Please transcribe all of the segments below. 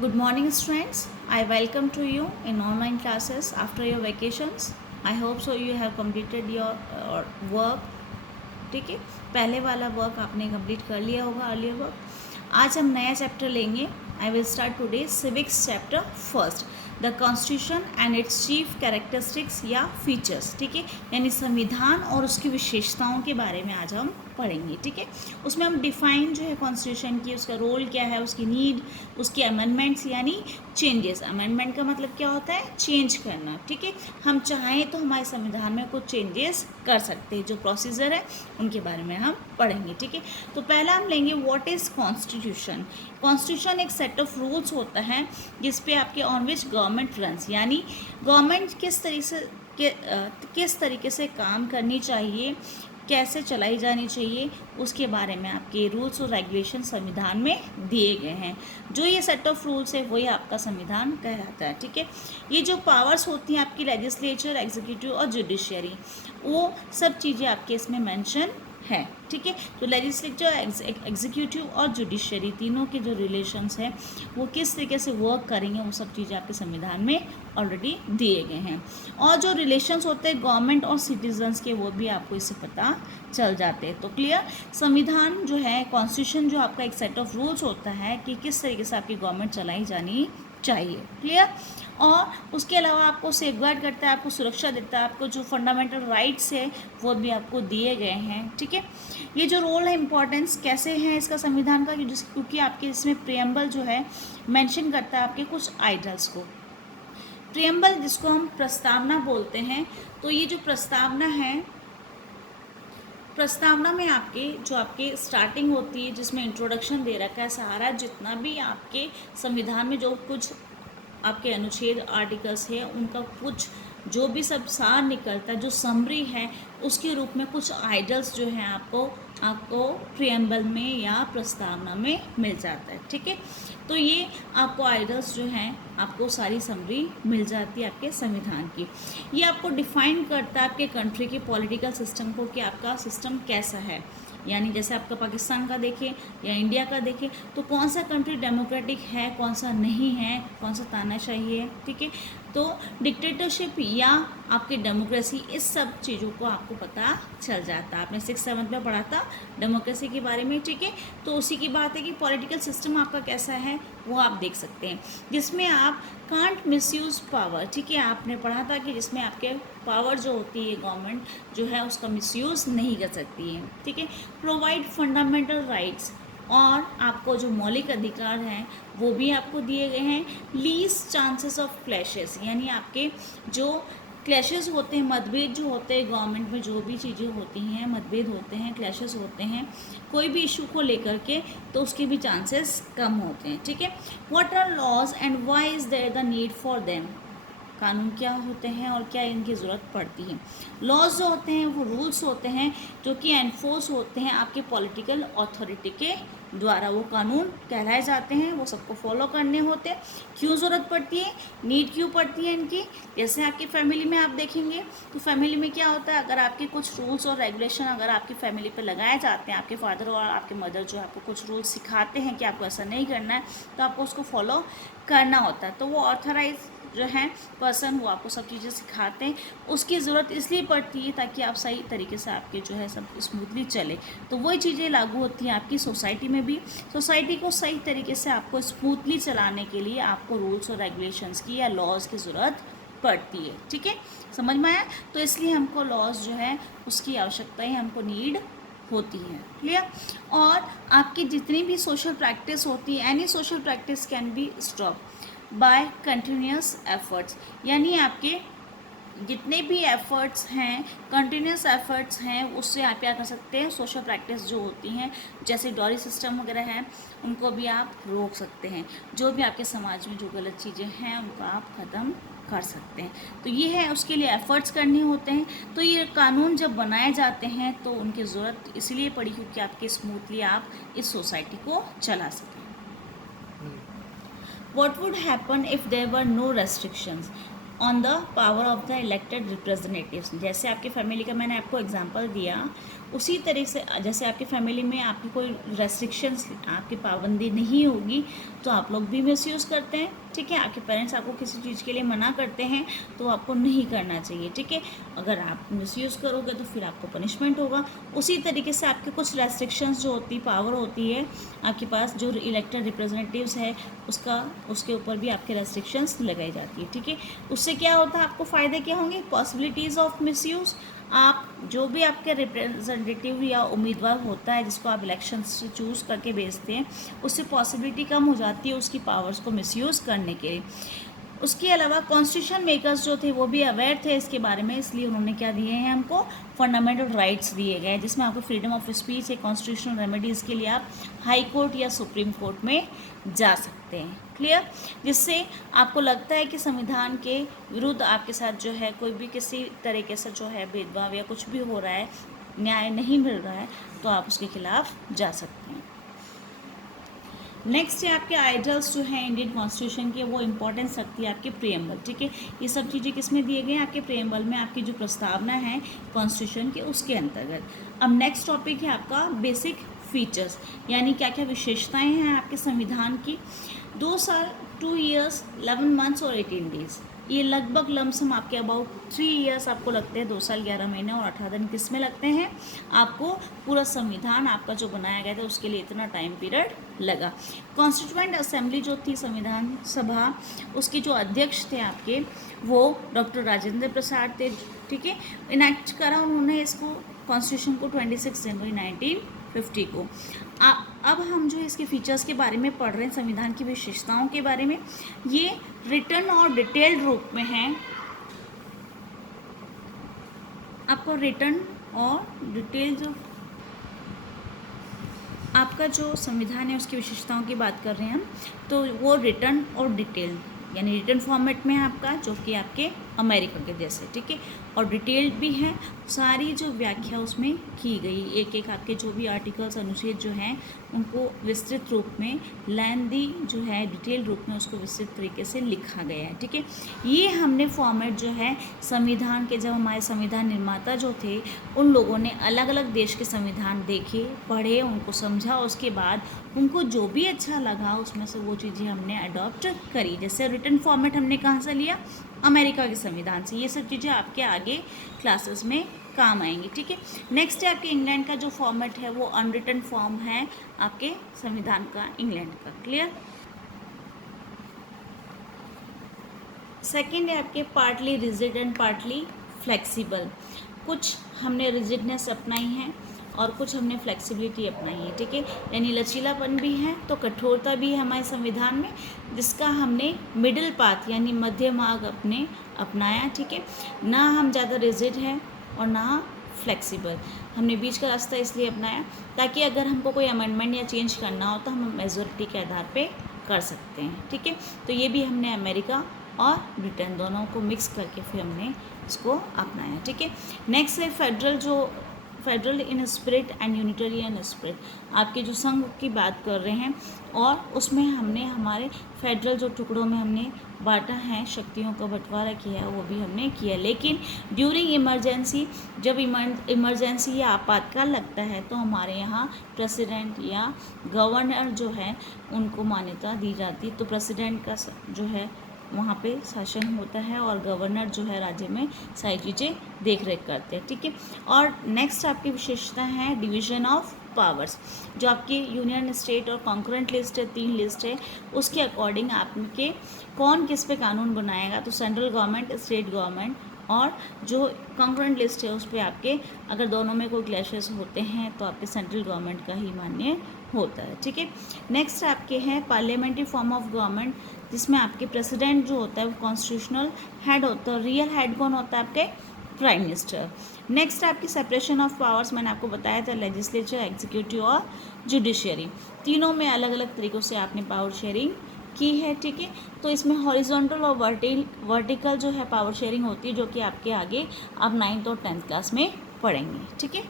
Good morning, students. I welcome to you in online classes after your vacations. I hope so you have completed your work. ठीक है, पहले वाला work आपने complete कर लिया होगा, अर्लियर वर्क। आज हम नया चैप्टर लेंगे। I will start today civics chapter first, the constitution and it's chief characteristics या फीचर्स। ठीक है, यानी संविधान और उसकी विशेषताओं के बारे में आज हम पढ़ेंगे। ठीक है, उसमें हम डिफाइन जो है कॉन्स्टिट्यूशन की, उसका रोल क्या है, उसकी नीड, उसकी अमेंडमेंट्स यानी चेंजेस। अमेंडमेंट का मतलब क्या होता है? चेंज करना। ठीक है, हम चाहें तो हमारे संविधान में कुछ चेंजेस कर सकते हैं। जो प्रोसीजर है उनके बारे में हम पढ़ेंगे। ठीक है, तो पहला हम लेंगे व्हाट इज़ कॉन्स्टिट्यूशन। कॉन्स्टिट्यूशन एक सेट ऑफ रूल्स होता है जिस पे आपके ऑन विच गवर्नमेंट रन्स, यानी गवर्नमेंट किस तरीके से काम करनी चाहिए, कैसे चलाई जानी चाहिए, उसके बारे में आपके रूल्स और रेगुलेशन संविधान में दिए गए हैं। जो ये सेट ऑफ रूल्स है वही आपका संविधान कहलाता है। ठीक है, ये जो पावर्स होती हैं आपकी लेजिस्लेचर, एग्जीक्यूटिव और जुडिशियरी, वो सब चीज़ें आपके इसमें मेंशन है। ठीक है, तो लेजिस्लेचर, एग्जीक्यूटिव और जुडिशरी तीनों के जो रिलेशंस हैं वो किस तरीके से वर्क करेंगे, वो सब चीज़ें आपके संविधान में ऑलरेडी दिए गए हैं। और जो रिलेशंस होते हैं गवर्नमेंट और सिटीजन्स के, वो भी आपको इससे पता चल जाते हैं। तो क्लियर, संविधान जो है, कॉन्स्टिट्यूशन जो आपका एक सेट ऑफ रूल्स होता है कि किस तरीके से आपकी गवर्नमेंट चलाई जानी चाहिए। क्लियर, और उसके अलावा आपको सेफगार्ड करता है, आपको सुरक्षा देता है, आपको जो फंडामेंटल राइट्स है वो भी आपको दिए गए हैं। ठीक है, ये जो रोल है, इम्पोर्टेंस कैसे है इसका संविधान का, क्योंकि आपके इसमें प्रियम्बल जो है मेंशन करता है आपके कुछ आइडल्स को। प्रियम्बल जिसको हम प्रस्तावना बोलते हैं, तो ये जो प्रस्तावना है, प्रस्तावना में आपके स्टार्टिंग होती है जिसमें इंट्रोडक्शन दे रखा है, सारा जितना भी आपके संविधान में जो कुछ आपके अनुच्छेद आर्टिकल्स है उनका कुछ जो भी सब सार निकलता है, जो समरी है, उसके रूप में कुछ आइडल्स जो हैं आपको प्रियम्बल में या प्रस्तावना में मिल जाता है। ठीक है, तो ये आपको आइडल्स जो हैं आपको सारी समरी मिल जाती है आपके संविधान की। ये आपको डिफाइन करता है आपके कंट्री के पॉलिटिकल सिस्टम को कि आपका सिस्टम कैसा है। यानी जैसे आपका पाकिस्तान का देखें या इंडिया का देखें तो कौन सा कंट्री डेमोक्रेटिक है, कौन सा नहीं है, कौन सा तानाशाही है। ठीक है, तो डिक्टेटरशिप या आपकी डेमोक्रेसी, इस सब चीज़ों को आपको पता चल जाता है। आपने 6th-7th में पढ़ा था डेमोक्रेसी के बारे में। ठीक है, तो उसी की बात है कि पॉलिटिकल सिस्टम आपका कैसा है वो आप देख सकते हैं, जिसमें आप कांट मिसयूज़ पावर। ठीक है, आपने पढ़ा था कि जिसमें आपके पावर जो होती है, गवर्नमेंट जो है उसका मिसयूज़ नहीं कर सकती है। ठीक है, प्रोवाइड फंडामेंटल राइट्स, और आपको जो मौलिक अधिकार हैं वो भी आपको दिए गए हैं। लीस्ट चांसेस ऑफ क्लैशेस, यानी आपके जो क्लैशेस होते हैं, मतभेद जो होते हैं गवर्नमेंट में, जो भी चीज़ें होती हैं, मतभेद होते हैं, क्लैशेस होते हैं कोई भी इशू को लेकर के, तो उसके भी चांसेस कम होते हैं। ठीक है, what are laws and why is there the need for them. कानून क्या होते हैं और क्या इनकी ज़रूरत पड़ती है। लॉज जो होते हैं वो रूल्स होते हैं जो कि एनफोर्स होते हैं आपके पॉलिटिकल अथॉरिटी के द्वारा, वो कानून कहलाए जाते हैं, वो सबको फॉलो करने होते हैं। क्यों ज़रूरत पड़ती है, नीड क्यों पड़ती है इनकी? जैसे आपकी फैमिली में आप देखेंगे तो फैमिली में क्या होता है, अगर आपके कुछ रूल्स और रेगुलेशन अगर आपकी फैमिली पे लगाए जाते हैं, आपके फादर और आपके मदर जो आपको कुछ रूल्स सिखाते हैं कि आपको ऐसा नहीं करना है, तो आपको उसको फॉलो करना होता है। तो वो ऑथराइज जो है पर्सन, वो आपको सब चीज़ें सिखाते हैं। उसकी ज़रूरत इसलिए पड़ती है ताकि आप सही तरीके से आपके जो है सब स्मूथली चले। तो वही चीज़ें लागू होती हैं आपकी सोसाइटी में भी। सोसाइटी को सही तरीके से आपको स्मूथली चलाने के लिए आपको रूल्स और रेगुलेशंस की या लॉज की ज़रूरत पड़ती है। ठीक है, समझ में आया? तो इसलिए हमको लॉज जो है उसकी आवश्यकताएँ, हमको नीड होती है। क्लियर, और आपकी जितनी भी सोशल प्रैक्टिस होती है, any social practice can be stop by continuous efforts, यानी आपके जितने भी एफर्ट्स हैं, कंटिन्यूस एफर्ट्स हैं, उससे आप क्या कर सकते हैं, सोशल प्रैक्टिस जो होती हैं जैसे डॉरी सिस्टम वगैरह हैं उनको भी आप रोक सकते हैं। जो भी आपके समाज में जो गलत चीज़ें हैं उनको आप ख़त्म कर सकते हैं। तो ये है, उसके लिए एफ़र्ट्स करने होते हैं। तो ये कानून जब बनाए जाते हैं तो उनकी ज़रूरत इसलिए पड़ी क्योंकि आपके स्मूथली आप इस सोसाइटी को चला सकें। What would happen if there were no restrictions on the power of the elected representatives? जैसे आपकी फैमिली का मैंने आपको एग्जांपल दिया, उसी तरीके से जैसे आपकी फैमिली में आपकी कोई रेस्ट्रिक्शंस, आपकी पाबंदी नहीं होगी तो आप लोग भी मिसयूज़ करते हैं, ठीक है। आपके पेरेंट्स आपको किसी चीज़ के लिए मना करते हैं तो आपको नहीं करना चाहिए, ठीक है। अगर आप मिसयूज़ करोगे तो फिर आपको पनिशमेंट होगा। उसी तरीके से आपके कुछ रेस्ट्रिक्शंस जो होती पावर होती है आपके पास, जो इलेक्टेड रिप्रेजेंटेटिव्स है उसके ऊपर भी आपके रेस्ट्रिक्शंस लगाई जाती है, ठीक है। उससे क्या होता है, आपको फ़ायदे क्या होंगे, पॉसिबिलिटीज़ ऑफ मिसयूज़। आप जो भी आपके रिप्रेजेंटेटिव या उम्मीदवार होता है जिसको आप इलेक्शन से चूज़ करके भेजते हैं, उससे पॉसिबिलिटी कम हो जाती है उसकी पावर्स को मिसयूज़ करने के लिए। उसके अलावा कॉन्स्टिट्यूशन मेकर्स जो थे वो भी अवेयर थे इसके बारे में, इसलिए उन्होंने क्या दिए हैं, हमको फंडामेंटल राइट्स दिए गए, जिसमें आपको फ्रीडम ऑफ स्पीच है, कॉन्स्टिट्यूशनल रेमेडीज़ के लिए आप हाई कोर्ट या सुप्रीम कोर्ट में जा सकते हैं। क्लियर? जिससे आपको लगता है कि संविधान के विरुद्ध आपके साथ जो है कोई भी किसी तरीके से जो है भेदभाव या कुछ भी हो रहा है, न्याय नहीं मिल रहा है, तो आप उसके खिलाफ जा सकते हैं। नेक्स्ट है आपके आइडियल्स जो हैं इंडियन कॉन्स्टिट्यूशन के, वो इंपॉर्टेंस रखती है आपके प्रियम्बल, ठीक है। ये सब चीज़ें किस में दिए गए हैं, आपके प्रियम्बल में, आपकी जो प्रस्तावना है कॉन्स्टिट्यूशन के उसके अंतर्गत। अब नेक्स्ट टॉपिक है आपका बेसिक फीचर्स, यानी क्या क्या विशेषताएं हैं आपके संविधान की। 2 साल 2 ईयर्स 11 मंथ्स और 18 डेज़, ये लगभग लमसम आपके अबाउट 3 ईयर्स आपको लगते हैं, 2 साल 11 महीने और 18 दिन किस में लगते हैं आपको, पूरा संविधान आपका जो बनाया गया था उसके लिए इतना टाइम पीरियड लगा। कॉन्स्टिट्यूएंट असेंबली जो थी संविधान सभा, उसके जो अध्यक्ष थे आपके वो डॉक्टर राजेंद्र प्रसाद थे, ठीक है। इनैक्ट करा उन्होंने इसको कॉन्स्टिट्यूशन को 26 जनवरी 1950 को। अब हम जो इसके फीचर्स के बारे में पढ़ रहे हैं, संविधान की विशेषताओं के बारे में, ये रिटन और डिटेल्ड रूप में हैं। आपको रिटन और डिटेल जो आपका जो संविधान है उसकी विशेषताओं की बात कर रहे हैं हम, तो वो रिटन और डिटेल यानी रिटन फॉर्मेट में है आपका, जो कि आपके अमेरिका के जैसे, ठीक है। और डिटेल्ड भी है, सारी जो व्याख्या उसमें की गई, एक एक आपके जो भी आर्टिकल्स अनुच्छेद जो हैं उनको विस्तृत रूप में, लैंदी जो है डिटेल रूप में उसको विस्तृत तरीके से लिखा गया है, ठीक है। ये हमने फॉर्मेट जो है संविधान के, जब हमारे संविधान निर्माता जो थे उन लोगों ने अलग अलग देश के संविधान देखे, पढ़े, उनको समझा, उसके बाद उनको जो भी अच्छा लगा उसमें से वो चीज़ें हमने अडॉप्ट करी। जैसे रिटन फॉर्मेट हमने कहाँ से लिया, अमेरिका के संविधान से। ये सब चीज़ें आपके आगे क्लासेस में काम आएंगी, ठीक है। नेक्स्ट है आपके इंग्लैंड का जो फॉर्मेट है वो अनरिटन फॉर्म है आपके संविधान का, इंग्लैंड का। क्लियर? सेकेंड है आपके partly rigid and partly flexible. कुछ हमने रिजिडनेस अपनाई है और कुछ हमने फ्लेक्सिबिलिटी अपनाई है, ठीक है। यानी लचीलापन भी है तो कठोरता भी है हमारे संविधान में, जिसका हमने मिडिल पाथ यानी मध्य मार्ग अपनाया, ठीक है। ना हम ज़्यादा रिजिड हैं और ना फ्लेक्सिबल, हमने बीच का रास्ता इसलिए अपनाया ताकि अगर हमको कोई अमेंडमेंट या चेंज करना हो तो हम मेजॉरिटी के आधार पे कर सकते हैं, ठीक है। तो ये भी हमने अमेरिका और ब्रिटेन दोनों को मिक्स करके फिर हमने इसको अपनाया, ठीक है। नेक्स्ट है federal in spirit and unitary in spirit, आपके जो संघ की बात कर रहे हैं और उसमें हमने हमारे फेडरल जो टुकड़ों में हमने बांटा है, शक्तियों का बंटवारा किया है, वो भी हमने किया। लेकिन ड्यूरिंग इमरजेंसी, जब इमरजेंसी या आपातकाल लगता है तो हमारे यहाँ प्रेसिडेंट या गवर्नर जो है उनको मान्यता दी जाती है। तो प्रेसिडेंट का जो है वहाँ पे शासन होता है और गवर्नर जो है राज्य में सारी चीज़ें देख रेख करते हैं, ठीक है। और नेक्स्ट आपकी विशेषता है डिवीजन ऑफ पावर्स, जो आपकी यूनियन स्टेट और कॉन्करेंट लिस्ट है, 3 लिस्ट है, उसके अकॉर्डिंग आपके कौन किस पे कानून बनाएगा, तो सेंट्रल गवर्नमेंट, स्टेट गवर्नमेंट, और जो कॉन्करेंट लिस्ट है उस पर आपके अगर दोनों में कोई क्लैशेस होते हैं तो आपके सेंट्रल गवर्नमेंट का ही मान्य होता है, ठीक है। नेक्स्ट आपके हैं पार्लियामेंट्री फॉर्म ऑफ गवर्नमेंट, जिसमें आपके प्रेसिडेंट जो होता है वो कॉन्स्टिट्यूशनल हेड होता है, रियल हेड कौन होता है, आपके प्राइम मिनिस्टर। नेक्स्ट आपकी सेपरेशन ऑफ पावर्स, मैंने आपको बताया था लेजिस्लेचर, एग्जीक्यूटिव और जुडिशियरी, तीनों में अलग अलग तरीक़ों से आपने पावर शेयरिंग की है, ठीक है। तो इसमें हॉरिजॉन्टल और वर्टिकल जो है पावर शेयरिंग होती है, जो कि आपके आगे आप 9th और 10th क्लास में पढ़ेंगे, ठीक है।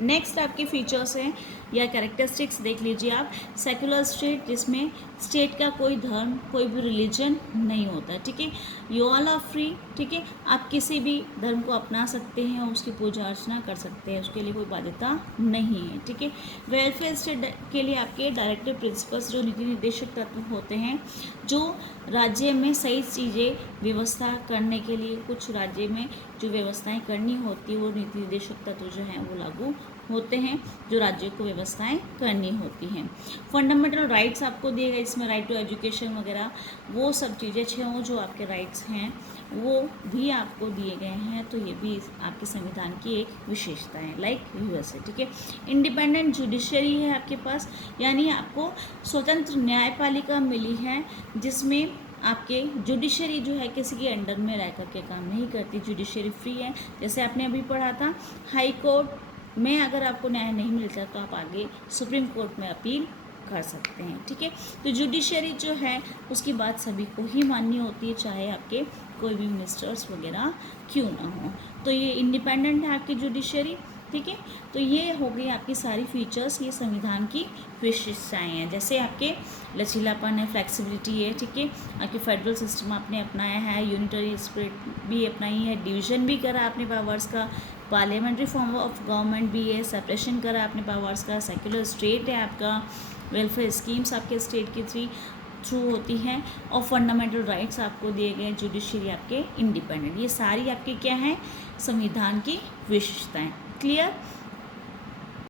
नेक्स्ट आपके फीचर्स हैं या कैरेक्टरिस्टिक्स देख लीजिए आप। सेकुलर स्टेट, जिसमें स्टेट का कोई धर्म, कोई भी रिलीजन नहीं होता, ठीक है। यू ऑल आर फ्री, ठीक है, आप किसी भी धर्म को अपना सकते हैं और उसकी पूजा अर्चना कर सकते हैं, उसके लिए कोई बाध्यता नहीं है, ठीक है। वेलफेयर स्टेट के लिए आपके डायरेक्टिव प्रिंसिपल्स, जो नीति निर्देशक तत्व होते हैं, जो राज्य में सही चीज़ें व्यवस्था करने के लिए, कुछ राज्य में जो व्यवस्थाएं करनी होती है वो नीति निर्देशक तत्व जो हैं वो लागू होते हैं, जो राज्यों को व्यवस्थाएं करनी होती हैं। फंडामेंटल राइट्स आपको दिए गए, इसमें राइट टू एजुकेशन वगैरह वो सब चीज़ें छह जो आपके राइट्स हैं वो भी आपको दिए गए हैं, तो ये भी आपके संविधान की एक विशेषता है, लाइक यूएसए, ठीक है। इंडिपेंडेंट जुडिशरी है आपके पास, यानी आपको स्वतंत्र न्यायपालिका मिली है, जिसमें आपके जुडिशरी जो है किसी के अंडर में रह करके काम नहीं करती, जुडिशरी फ्री है। जैसे आपने अभी पढ़ा था, हाई कोर्ट में अगर आपको न्याय नहीं मिलता तो आप आगे सुप्रीम कोर्ट में अपील कर सकते हैं, ठीक है। तो जुडिशरी जो है उसकी बात सभी को ही माननी होती है, चाहे आपके कोई भी मिनिस्टर्स वगैरह क्यों ना हो। तो ये इंडिपेंडेंट है आपकी जुडिशरी, ठीक है। तो ये हो गई आपकी सारी फीचर्स, ये संविधान की विशेषताएं हैं। जैसे आपके लचीलापन है, फ्लेक्सिबिलिटी है, ठीक है। आपके फेडरल सिस्टम आपने अपनाया है, यूनिटरी स्पिरिट भी अपनाई है, डिवीजन भी करा आपने पावर्स का, पार्लियामेंट्री फॉर्म ऑफ गवर्नमेंट भी है, सेपरेशन करा आपने पावर्स का, सेक्युलर स्टेट है आपका, वेलफेयर स्कीम्स आपके स्टेट की थ्रू होती हैं, और फंडामेंटल राइट्स आपको दिए गए, जुडिशरी आपके इंडिपेंडेंट। ये सारी आपकी क्या है, संविधान की विशेषताएं। क्लियर।